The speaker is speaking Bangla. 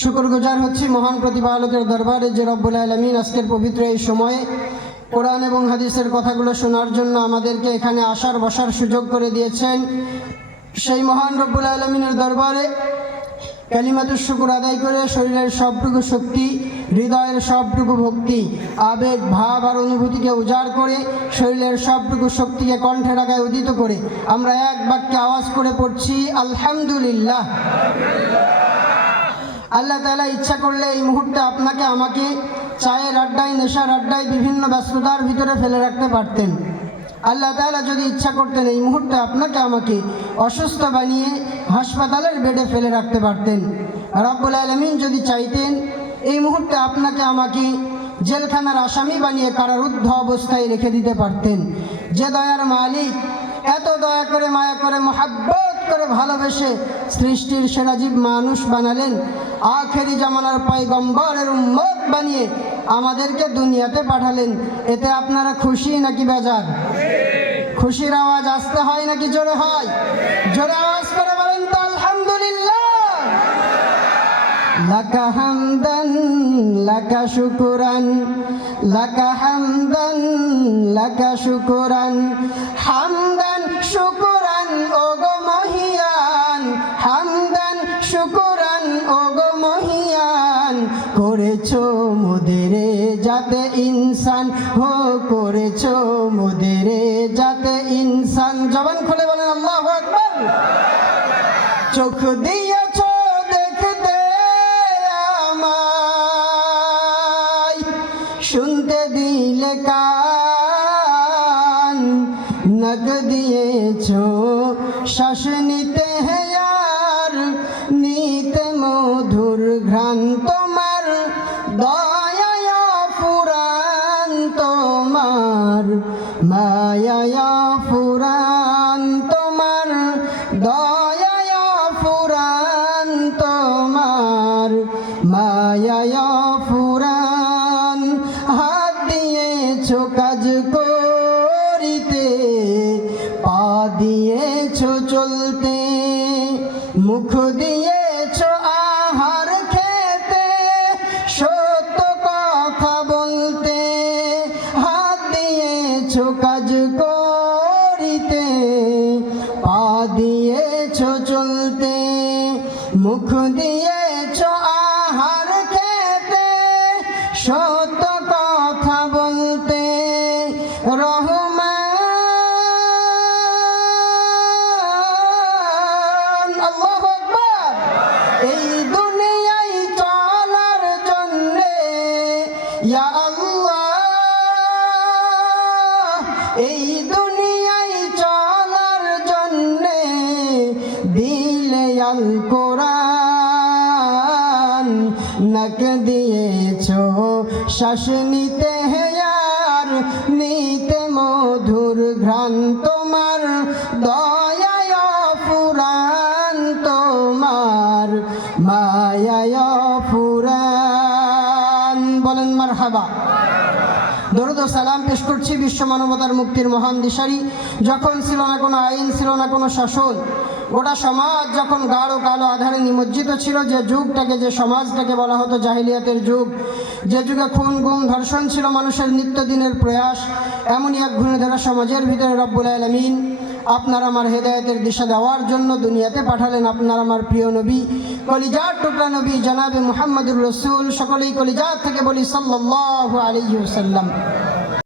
শুকর গুজার হচ্ছি মহান প্রতিপালকের দরবারে যে রব্বুল আলমিন আজকের পবিত্র এই সময়ে কোরআন এবং হাদিসের কথাগুলো শোনার জন্য আমাদেরকে এখানে আসার বসার সুযোগ করে দিয়েছেন। সেই মহান রব্বুল আলমিনের দরবারে কালিমাতুর শুকুর আদায় করে শরীরের সবটুকু শক্তি, হৃদয়ের সবটুকু ভক্তি, আবেগ, ভাব আর অনুভূতিকে উজাড় করে শরীরের সবটুকু শক্তিকে কণ্ঠে ডাকায় উদিত করে আমরা এক বাক্যে আওয়াজ করে পড়ছি, আলহামদুলিল্লাহ। আল্লাহ তালা ইচ্ছা করলে এই মুহূর্তে আপনাকে আমাকে চায়ের আড্ডায়, নেশার আড্ডায় বিভিন্ন ব্যস্ততার ভিতরে ফেলে রাখতে পারতেন। আল্লাহ তালা যদি ইচ্ছা করতেন এই মুহূর্তে আপনাকে আমাকে অসুস্থ বানিয়ে হাসপাতালের বেডে ফেলে রাখতে পারতেন। রব্বুল আলমিন যদি চাইতেন, এই মুহূর্তে আপনাকে আমাকে জেলখানার আসামি বানিয়ে কারারুদ্ধ অবস্থায় রেখে দিতে পারতেন। যে দয়ার মালিক এত দয়া করে, মায়া করে, মহাব্বত করে ভালোবেসে সৃষ্টির সেরাজীব মানুষ বানালেন। আখেরি জামানার পাইগম্বরের উম্মত বানিয়ে আমাদেরকে দুনিয়াতে পাঠালেন। এতে আপনারা খুশি নাকি বেজার? খুশির আওয়াজ আসতে হয় নাকি জোরে হয়? জোরে আওয়াজ করে বলেন তো, আলহামদুলিল্লাহ। লাকা লাকা শুকুরান। লাকা হামদান, লাকা শুকুরান। হামদান করেছ মোদেরে যাতে ইনসান, হো, করেছ মোদেরে যাতে ইনসান। জবান খুলে বলেন, আল্লাহু আকবার। চোখ দিয়েছ দেখতে আমায়, শুনতে দিলে কান। নখ দিয়েছ, শ্বাস নিতে হেয়ার তোমার মায়া ফুরান, তোমার দয়া ফুরান, তোমার মায়া ফুরান। হাত দিয়েছ কাজ করিতে, পা দিয়েছ চলতে, মুখ দিয়েছ দিয়েছ চলতে মুখ দিয়েছ আহার খেতে সত্য কথা বলতে এই দুনিয়ায় চলার এই আল কোরআন শ্বাস নিতে হেয়ার নিতে মধুর তোমার তোমার বলেন মার হাবা দরুদ সালাম পেশ করছি বিশ্ব মানবতার মুক্তির মহান দিশারি। যখন ছিল না কোনো আইন, ছিল না কোনো শাসন গোটা সমাজ যখন গাঢ় কালো আধারে নিমজ্জিত ছিল, যে যুগটাকে, যে সমাজটাকে বলা হতো জাহিলিয়াতের যুগ, যে যুগে খুন, গুম, ধর্ষণ ছিল মানুষের নিত্যদিনের প্রয়াস, এমনই এক ঘূর্ণিধারা সমাজের ভিতরে রব্বুল আলমিন আপনার আমার হেদায়তের দিশা দেওয়ার জন্য দুনিয়াতে পাঠালেন আপনার আমার প্রিয় নবী। কলিজার টুকরা নবী জানাবে মুহাম্মদুর রসুল, সকলেই কলিজার থেকে বলি সাল্লাহ আলী সাল্লাম